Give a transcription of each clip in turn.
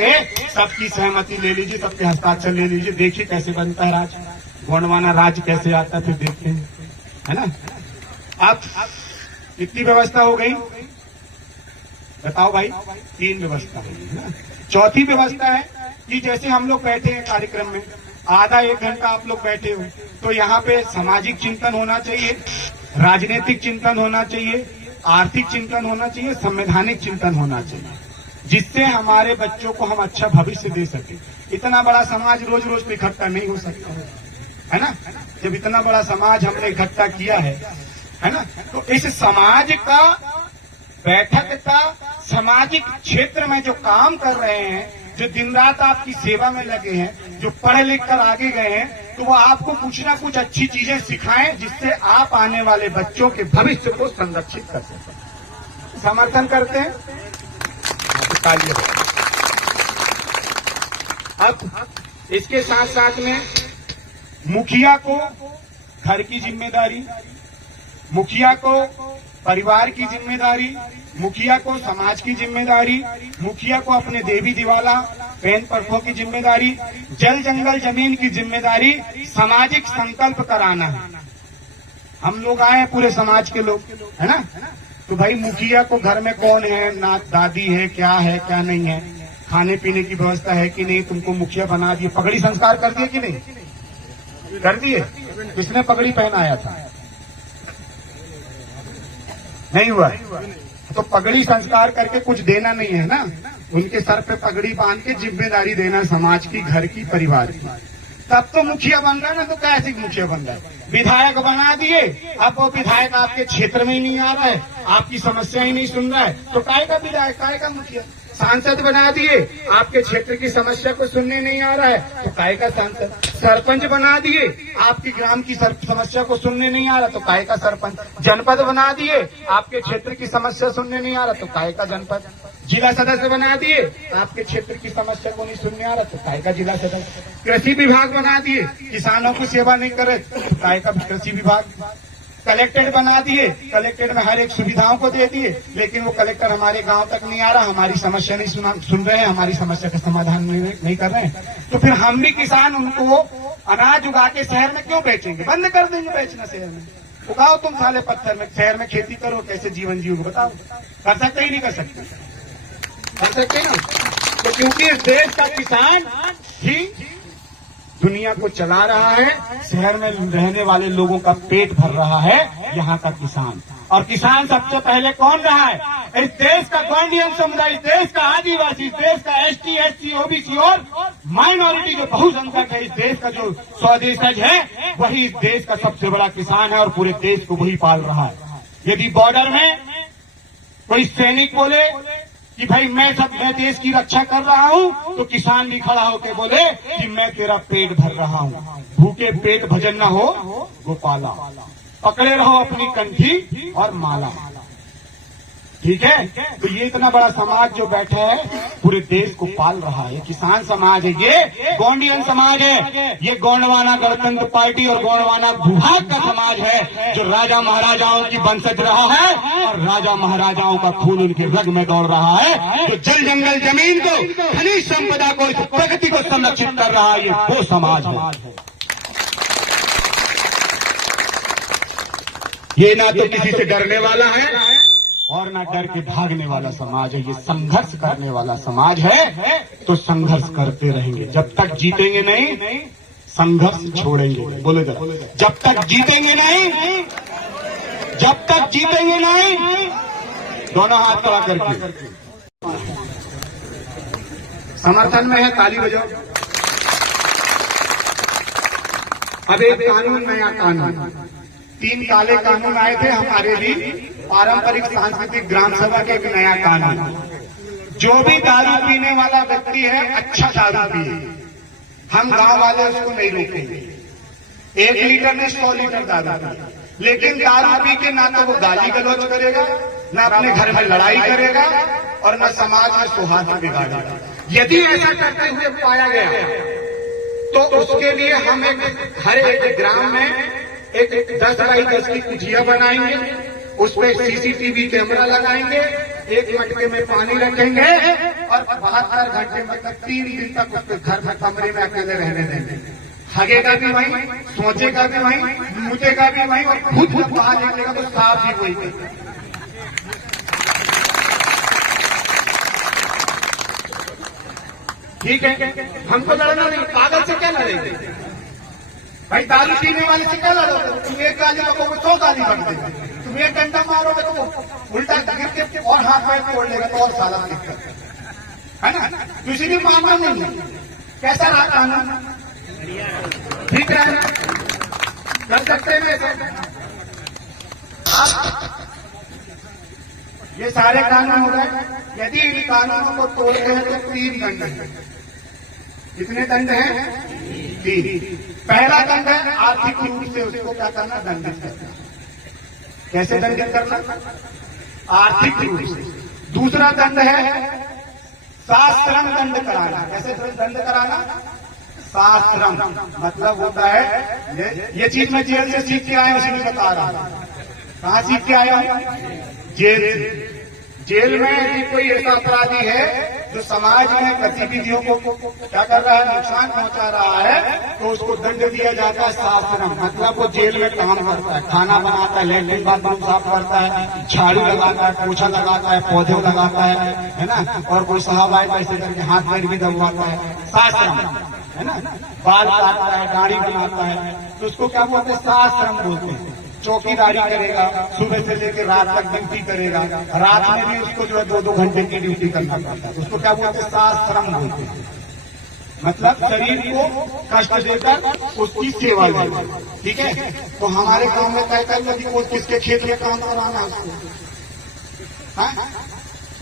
करके सबकी सहमति ले लीजिए, सबके हस्ताक्षर ले लीजिए, देखिए कैसे बनता है राज, गोंडवाना राज कैसे आता है, फिर देखते हैं, है ना। अब कितनी व्यवस्था हो गई बताओ भाई? 3 व्यवस्था है ना। चौथी व्यवस्था है कि जैसे हम लोग बैठे हैं कार्यक्रम में, आधा 1 घंटा आप लोग बैठे हो, तो यहाँ पे सामाजिक चिंतन होना चाहिए, राजनीतिक चिंतन होना चाहिए, आर्थिक चिंतन होना चाहिए, संवैधानिक चिंतन होना चाहिए, जिससे हमारे बच्चों को हम अच्छा भविष्य दे सके। इतना बड़ा समाज रोज रोज तो इकट्ठा नहीं हो सकता है ना। जब इतना बड़ा समाज हमने इकट्ठा किया है ना, तो इस समाज का बैठक का सामाजिक क्षेत्र में जो काम कर रहे हैं, जो दिन रात आपकी सेवा में लगे हैं, जो पढ़ लिख कर आगे गए हैं, तो वो आपको कुछ ना कुछ अच्छी चीजें सिखाएं जिससे आप आने वाले बच्चों के भविष्य को संरक्षित कर सकें। समर्थन करते हैं? तालियां। अब इसके साथ साथ में मुखिया को घर की जिम्मेदारी, मुखिया को परिवार की जिम्मेदारी, मुखिया को समाज की जिम्मेदारी, मुखिया को अपने देवी दिवाला पेन पर्दों की जिम्मेदारी, जल जंगल जमीन की जिम्मेदारी, सामाजिक संकल्प कराना है। हम लोग आए हैं पूरे समाज के लोग, है ना। तो भाई मुखिया को घर में कौन है, ना दादी है क्या नहीं है, खाने पीने की व्यवस्था है कि नहीं, तुमको मुखिया बना दिए, पगड़ी संस्कार कर दिए कि नहीं कर दिए? किसने पगड़ी पहनाया था? नहीं हुआ। तो पगड़ी संस्कार करके कुछ देना नहीं है ना, उनके सर पे पगड़ी बांध के जिम्मेदारी देना समाज की, घर की, परिवार की, तब तो मुखिया बन रहा है ना। तो कैसे मुखिया बन रहा है? विधायक बना दिए, अब वो विधायक आपके क्षेत्र में ही नहीं आ रहा है, आपकी समस्या ही नहीं सुन रहा है, तो काय का विधायक, काय का मुखिया? सांसद बना दिए, आपके क्षेत्र की समस्या को सुनने नहीं आ रहा है, तो काय का सांसद? सरपंच बना दिए, आपकी ग्राम की समस्या को सुनने नहीं आ रहा, तो काय का सरपंच? जनपद बना दिए, आपके क्षेत्र की समस्या सुनने नहीं आ रहा, तो काय का जनपद? जिला सदस्य बना दिए, आपके क्षेत्र की समस्या को नहीं सुनने आ रहा, तो काय का जिला सदस्य? कृषि विभाग बना दिए, किसानों को सेवा नहीं करे, तो काय का कृषि विभाग? कलेक्टेड बना दिए, कलेक्टेड में हर एक सुविधाओं को दे दिए, लेकिन वो कलेक्टर हमारे गांव तक नहीं आ रहा, हमारी समस्या नहीं सुन रहे हैं, हमारी समस्या का समाधान नहीं कर रहे हैं। तो फिर हम भी किसान उनको अनाज उगा के शहर में क्यों बेचेंगे? बंद कर देंगे बेचना शहर में। उगाओ तुम साले पत्थर में, शहर में खेती करो, कैसे जीवन जियोगे बताओ? कर सकते ही नहीं कर सकते, कर सकते ना। तो क्योंकि इस देश का किसान ही दुनिया को चला रहा है, शहर में रहने वाले लोगों का पेट भर रहा है यहाँ का किसान। और किसान सबसे पहले कौन रहा है? इस देश का गोंडियन समुदाय, इस देश का आदिवासी, इस देश का ST SC OBC और माइनॉरिटी जो बहुसंख्यक है, इस देश का जो स्वदेशज है, वही इस देश का सबसे बड़ा किसान है और पूरे देश को वही पाल रहा है। यदि बॉर्डर में कोई सैनिक बोले कि भाई मैं देश की रक्षा कर रहा हूं, तो किसान भी खड़ा होकर बोले कि मैं तेरा पेट भर रहा हूं। भूखे पेट भजन न हो गोपाला, पकड़े रहो अपनी कंठी और माला। ठीक है। तो ये इतना बड़ा समाज जो बैठा है पूरे देश को पाल रहा है, किसान समाज है, ये गोंडियन समाज है, ये गोंडवाना गणतंत्र पार्टी और गोंडवाना विभाग का समाज है जो राजा महाराजाओं की वंशज रहा है और राजा महाराजाओं का खून उनके रग में दौड़ रहा है, जो जल जंगल जमीन को, खनिज संपदा को, इस प्रगति को संरक्षित कर रहा है, ये वो समाज है। ये ना तो किसी से डरने वाला है और ना डर के भागने वाला समाज है, ये संघर्ष करने वाला समाज है। तो संघर्ष करते रहेंगे, जब तक जीतेंगे नहीं संघर्ष छोड़ेंगे। बोले जरा, जब तक जीतेंगे नहीं, जब तक जीतेंगे नहीं, दोनों हाथ खड़ा करके समर्थन में है, ताली बजाओ। अब एक कानून, नया कानून, 3 काले कानून आए थे हमारे लिए, पारंपरिक सांस्कृतिक ग्राम सभा के एक नया कानून। जो भी दारू पीने वाला व्यक्ति है, अच्छा दारू पिए, हम गांव वाले उसको नहीं रोकेंगे। 1 लीटर में 100 लीटर दारू पिए, लेकिन दारू पी के ना तो वो गाली गलौज करेगा, ना अपने घर में लड़ाई करेगा और न समाज में सौहार्द बिगाड़ेगा। यदि ऐसा करते हुए पाया गया तो उसके लिए हम हर एक ग्राम में एक 10 बाई 10 की कुटिया बनाएंगे, उस पर CCTV कैमरा लगाएंगे, एक मटके में पानी रखेंगे और 72 घंटे मतलब 3 दिन तक उसके घर में कमरे में अकेले रहने देंगे। हगेगा भी वही, सोचेगा भी वही, मुतेगा भी वही, और खुद जब बाहर निकलेगा तो साफ भी वही। ठीक है, हमको लड़ना नहीं, पागल से क्या लड़ेंगे भाई? दारू पीने वाले से क्या लड़ोगे? तुम एक गाली को 100 गाली बढ़ देंगे, तुम एक घंटा मारोगे तो उल्टा गिर के और हाथ पैर तोड़ लेगा तो और सारा दिक्कत है ना। तो इसीलिए मानना नहीं है। कैसा रहा कानून? ठीक है, कर सकते हैं आप। ये सारे कानून हो गए। यदि इन कानूनों को तोड़ते हैं तो 3 दंड हैं। कितने दंड हैं? 3। पहला दंड है आर्थिक रूप से उसको क्या करना? दंडित करना। कैसे दंडित करना? आर्थिक रूप से। दूसरा दंड है शास्त्रम दंड कराना। कैसे दंड कराना? शास्त्रम मतलब होता है, ये चीज मैं जेल से सीख के आया हूं, इसलिए बता रहा हूं। कहां सीख के आया हूं? जेल से। जेल में यदि कोई ऐसा अपराधी है जो समाज में गतिविधियों को क्या कर रहा है? नुकसान पहुंचा रहा है, तो उसको दंड दिया जाता है शास्त्रम। मतलब वो जेल में काम करता है, खाना बनाता है, लैट्रिन बाथरूम साफ करता है, झाड़ू लगाता है, पोछा लगाता है, पौधे लगाता है ना। और कोई साहब आए पैसे करके हाथ पैर भी दबवाता है, शास्त्रम है ना। बाल काटता है, दाढ़ी बनाता है, तो उसको क्या बोलते हैं? शास्त्रम बोलते हैं। चौकीदारी करेगा, सुबह से लेकर रात तक ड्यूटी करेगा, रात में भी उसको जो है 2-2 घंटे की ड्यूटी करना पड़ता है। उसको क्या बोलते हैं? शास्त्रम बोलते हैं। मतलब शरीर को कष्ट देकर उसकी सेवा देना। ठीक है, तो हमारे गांव में तय कर लो कि किसके खेत में काम कराना है उसको।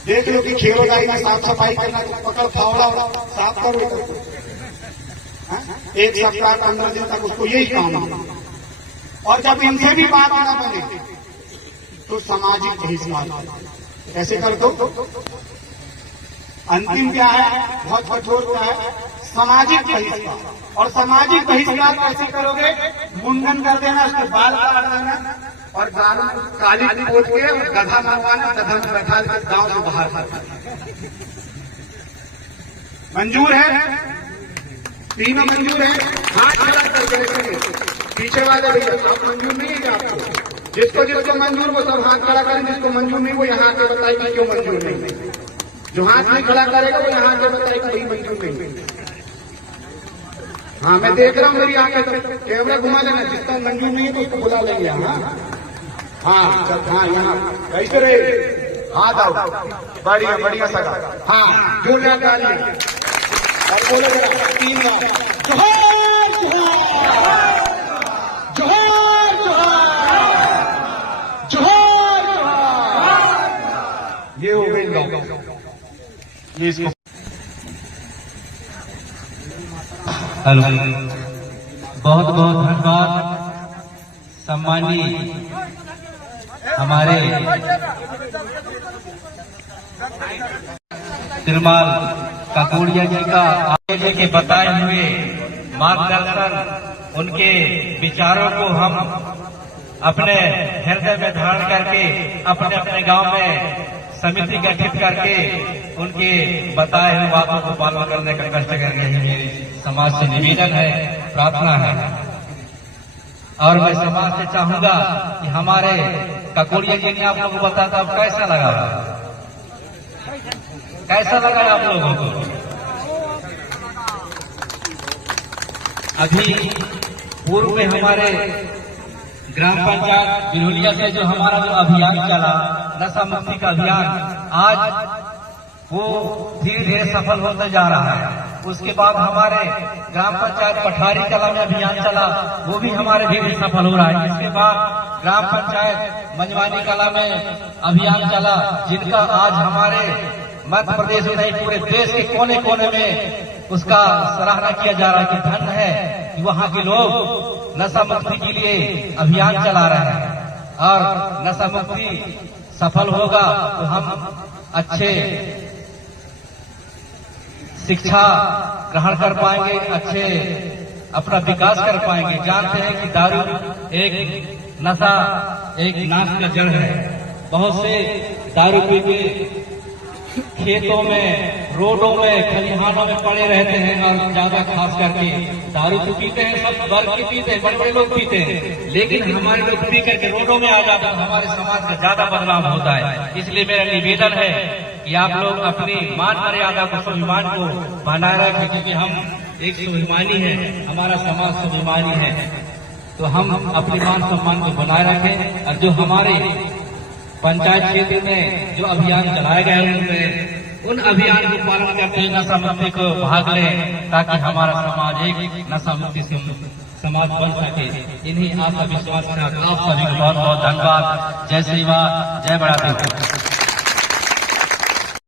देख लो कि खेलोगाई में साफ सफाई करना, तो पकड़ फावड़ा साफ करो। 1 सप्ताह 15 दिन तक उसको यही काम है। और जब इनसे भी बात ना बने तो सामाजिक बहिष्कार। कैसे कर दो? अंतिम क्या है? बहुत कठोर क्या है? सामाजिक बहिष्कार। और सामाजिक बहिष्कार कैसे करोगे? मुंडन कर देना, उसके बाल काट देना और काली पोत के गधा मंगवाना, गधा में बैठा के गांव से बाहर कर। मंजूर है? तीनों मंजूर है? हाथ खड़ा करके पीछे वाले भैया सब मंजूर नहीं है आपको? जिसको मंजूर वो सब हाथ खड़ा करें, जिसको मंजूर नहीं वो यहाँ के बताएगी क्यों मंजूर नहीं। जो हाथ नहीं खड़ा करेगा वो यहाँ के बताएगा वही मंजूर नहीं। हाँ, मैं देख रहा हूँ, मेरी आंखें तो कैमरा घुमा देना। जिसका मंजूर नहीं है तो उसको बुला लेंगे। हाँ, यहाँ कैसे रहे? हाथ आओ, बढ़िया बढ़िया सगा। हाँ, जोरदार तालियां और बोलो जरा 3 बार ये हो गई ये इसको। हेलो, बहुत बहुत धन्यवाद सम्मानीय हमारे तिरुमाल काकोड़िया जी का आगे के बताए हुए मार्गदर्शन, उनके विचारों को हम अपने हृदय में धारण करके अपने अपने गांव में समिति गठित करके उनके बताए हुए बातों को पालन करने का कष्ट करने की मेरी समाज से निवेदन है, प्रार्थना है। और मैं समाज से चाहूंगा कि हमारे काकोड़िया जी ने आप लोगों को बताया, अब कैसा लगा? कैसा लगा आप लोगों को? अभी पूर्व में हमारे ग्राम पंचायत बिरोलिया से जो हमारा जो अभियान चला, नशा मुक्ति का अभियान, आज वो धीरे धीरे सफल होता जा रहा है। उसके बाद हमारे ग्राम पंचायत पठारी कला में अभियान चला, वो भी हमारे धीरे सफल हो रहा है। इसके बाद ग्राम पंचायत मंजवानी कला में अभियान चला, जिनका आज हमारे मध्य प्रदेश में नहीं पूरे देश के कोने कोने में उसका सराहना किया जा रहा है कि धन्य है कि वहाँ के लोग नशा मुक्ति के लिए अभियान चला रहे हैं। और नशा मुक्ति सफल होगा तो हम अच्छे शिक्षा ग्रहण कर पाएंगे, अच्छे अपना विकास कर पाएंगे। जानते हैं कि दारू एक नशा, एक नाश का जड़ है। बहुत से दारू पी के खेतों में रोडों में खलिहानों में पड़े रहते हैं और ज्यादा खास करके दारू तो पीते हैं, सब वर्ग के पीते हैं, बड़े बड़े लोग पीते हैं, लेकिन हमारे लोग पी करके रोडों में आ जाते हैं, हमारे समाज का ज्यादा बदलाव होता है। इसलिए मेरा निवेदन है कि आप लोग अपनी मान मर्यादा को, स्वाभिमान को बनाए रखें, क्योंकि हम एक स्वाभिमानी है, हमारा समाज स्वाभिमानी है, तो हम अपने मान सम्मान को बनाए रखें। और जो हमारे पंचायत क्षेत्र में जो अभियान चलाए गए उनमें उन अभियान को पालन करते हुए नशा मुक्ति को भाग लें, ताकि हमारा समाज एक नशा मुक्ति से समाज बन सके। इन्हीं आत्मविश्वास के साथ आप सभी को बहुत बहुत धन्यवाद। जय श्री राम, जय बड़ा देव।